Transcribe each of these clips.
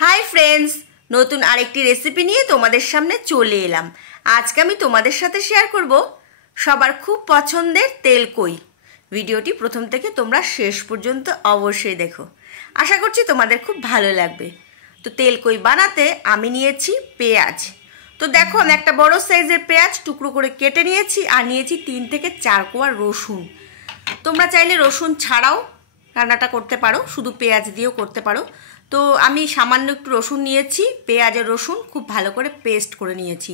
Hi friends, নতুন আরেকটি recipe নিয়ে তোমাদের সামনে চলে এলাম। আজকে আমি তোমাদের সাথে শেয়ার করব সবার খুব পছন্দের তেলকই। ভিডিওটি প্রথম থেকে তোমরা শেষ পর্যন্ত অবশ্যই দেখো, আশা করছি তোমাদের খুব ভালো লাগবে। তো তেলকই বানাতে আমি নিয়েছি পেঁয়াজ। তো দেখো, আমি একটা বড় সাইজের পেঁয়াজ টুকরো করে কেটে নিয়েছি, আর নিয়েছি 3 থেকে 4 কোয়া রসুন। তোমরা চাইলে রসুন ছাড়াও রান্নাটা করতে পারো, শুধু পেঁয়াজ দিয়েও করতে পারো। তো আমি সামান্য একটু রসুন নিয়েছি, পেঁয়াজ আর রসুন খুব ভালো করে পেস্ট করে নিয়েছি।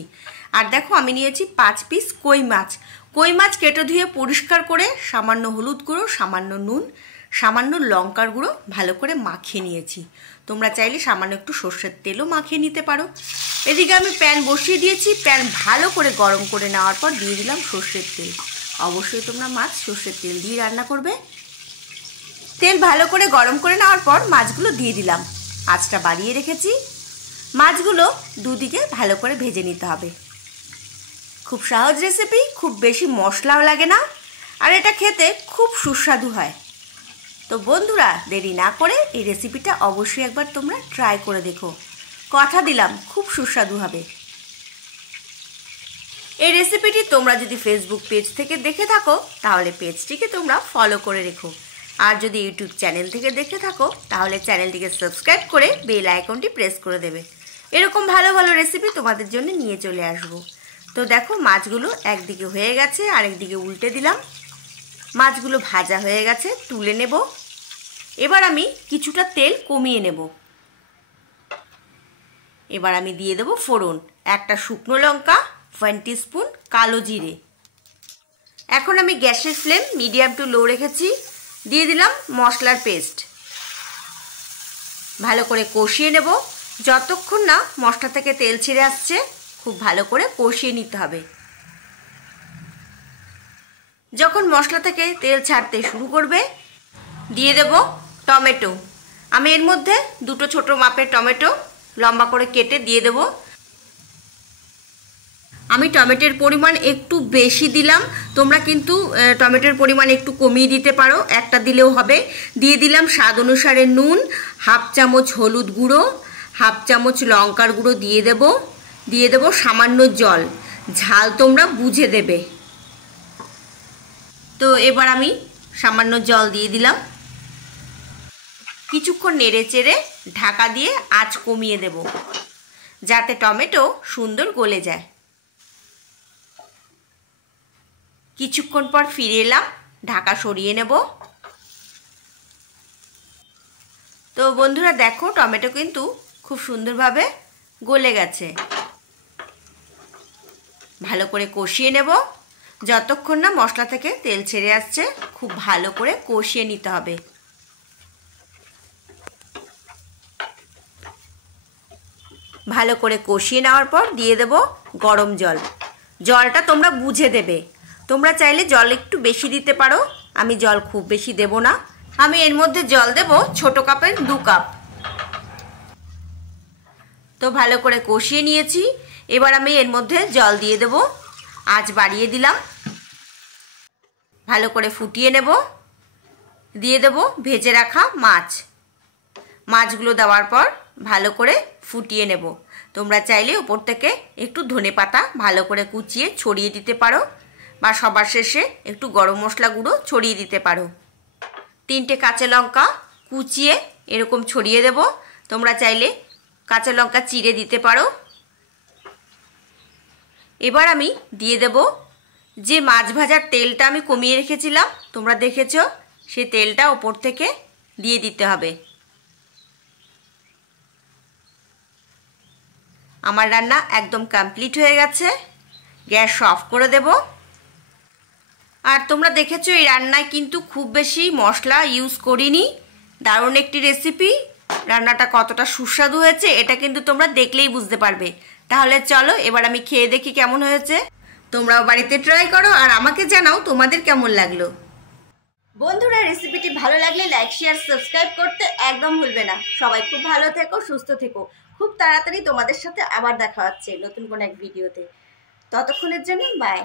আর দেখো, আমি নিয়েছি 5 পিস কই মাছ। কই মাছ কেটে ধুয়ে পরিষ্কার করে সামান্য হলুদ গুঁড়ো, সামান্য নুন, সামান্য লঙ্কার গুঁড়ো ভালো করে মাখিয়ে নিয়েছি। তোমরা চাইলে সামান্য একটু সর্ষের তেলও মাখিয়ে নিতে পারো। এদিকে আমি প্যান বসিয়ে দিয়েছি। প্যান ভালো করে গরম করে নেওয়ার পর দিয়ে দিলাম সর্ষের তেল। অবশ্যই তোমরা মাছ সর্ষের তেল দিয়ে রান্না করবে। তেল ভালো করে গরম করে নেওয়ার পর মাছগুলো দিয়ে দিলাম। আঁচটা বাড়িয়ে রেখেছি। মাছগুলো দুদিকে ভালো করে ভেজে নিতে হবে। খুব সহজ রেসিপি, খুব বেশি মশলাও লাগে না, আর এটা খেতে খুব সুস্বাদু হয়। তো বন্ধুরা, দেরি না করে এই রেসিপিটা অবশ্যই একবার তোমরা ট্রাই করে দেখো। কথা দিলাম খুব সুস্বাদু হবে। এই রেসিপিটি তোমরা যদি ফেসবুক পেজ থেকে দেখে থাকো তাহলে পেজটিকে তোমরা ফলো করে রেখো, আর যদি ইউটিউব চ্যানেল থেকে দেখে থাকো তাহলে চ্যানেলটিকে সাবস্ক্রাইব করে বেল আইকনটি প্রেস করে দেবে। এরকম ভালো ভালো রেসিপি তোমাদের জন্য নিয়ে চলে আসবো। তো দেখো, মাছগুলো একদিকে হয়ে গেছে, আরেকদিকে উল্টে দিলাম। মাছগুলো ভাজা হয়ে গেছে, তুলে নেব। এবার আমি কিছুটা তেল কমিয়ে নেব। এবার আমি দিয়ে দেবো ফোড়ন, একটা শুকনো লঙ্কা, 1 টিস্পুন কালো জিরে। এখন আমি গ্যাসের ফ্লেম মিডিয়াম টু লো রেখেছি। দিয়ে দিলাম মশলার পেস্ট। ভালো করে কষিয়ে নেব। যতক্ষণ না মশলা থেকে তেল ছেড়ে আসছে খুব ভালো করে কষিয়ে নিতে হবে। যখন মশলা থেকে তেল ছাড়তে শুরু করবে দিয়ে দেব টমেটো। আমি এর মধ্যে 2 ছোট মাপের টমেটো লম্বা করে কেটে দিয়ে দেব। আমি টমেটোর পরিমাণ একটু বেশি দিলাম, তোমরা কিন্তু টমেটোর পরিমাণ একটু কমিয়ে দিতে পারো, একটা দিলেও হবে। দিয়ে দিলাম স্বাদ অনুসারে নুন, 1/2 চামচ হলুদ গুঁড়ো, 1/2 চামচ লঙ্কার গুঁড়ো দিয়ে দেব সামান্য জল। ঝাল তোমরা বুঝে দেবে। তো এবার আমি সামান্য জল দিয়ে দিলাম। কিছুক্ষণ নেড়ে চেড়ে ঢাকা দিয়ে আঁচ কমিয়ে দেব, যাতে টমেটো সুন্দর গলে যায়। কিছুক্ষণ পর ফিরে এলাম, ঢাকা সরিয়ে নেব। তো বন্ধুরা দেখো, টমেটো কিন্তু খুব সুন্দরভাবে গলে গেছে। ভালো করে কষিয়ে নেব যতক্ষণ না মশলা থেকে তেল ছেড়ে আসছে। খুব ভালো করে কষিয়ে নিতে হবে। ভালো করে কষিয়ে নেওয়ার পর দিয়ে দেব গরম জল। জলটা তোমরা বুঝে দেবে। তোমরা চাইলে জল একটু বেশি দিতে পারো, আমি জল খুব বেশি দেব না। আমি এর মধ্যে জল দেব ছোট কাপের 2 কাপ। তো ভালো করে কষিয়ে নিয়েছি। এবার আমি এর মধ্যে জল দিয়ে দেব। আঁচ বাড়িয়ে দিলাম। ভালো করে ফুটিয়ে নেব। দিয়ে দেব ভেজে রাখা মাছগুলো দেওয়ার পর ভালো করে ফুটিয়ে নেব। তোমরা চাইলে উপর থেকে একটু ধনেপাতা ভালো করে কুচিয়ে ছড়িয়ে দিতে পারো, বা সবার শেষে একটু গরম মশলা গুঁড়ো ছড়িয়ে দিতে পারো। 3টে কাঁচা লঙ্কা কুচিয়ে এরকম ছড়িয়ে দেব। তোমরা চাইলে কাঁচা লঙ্কা চিড়ে দিতে পারো। এবার আমি দিয়ে দেব যে মাছ ভাজার তেলটা আমি কমিয়ে রেখেছিলাম, তোমরা দেখেছো, সেই তেলটা ওপর থেকে দিয়ে দিতে হবে। আমার রান্না একদম কমপ্লিট হয়ে গেছে। গ্যাস অফ করে দেব। আর তোমরা দেখেছো, এই রান্নায় কিন্তু খুব বেশি মশলা ইউজ করিনি। দারুণ একটি রেসিপি। রান্নাটা কতটা সুস্বাদু হয়েছে এটা কিন্তু তোমরা দেখলেই বুঝতে পারবে। তাহলে চলো এবার আমি খেয়ে দেখি কেমন হয়েছে। তোমরাও বাড়িতে ট্রাই করো আর আমাকে জানাও তোমাদের কেমন লাগলো। বন্ধুরা, রেসিপিটি ভালো লাগলে লাইক, শেয়ার, সাবস্ক্রাইব করতে একদম ভুলবে না। সবাই খুব ভালো থেকো, সুস্থ থেকো। খুব তাড়াতাড়ি তোমাদের সাথে আবার দেখা হচ্ছে নতুন কোনো এক ভিডিওতে। ততক্ষণের জন্য বাই।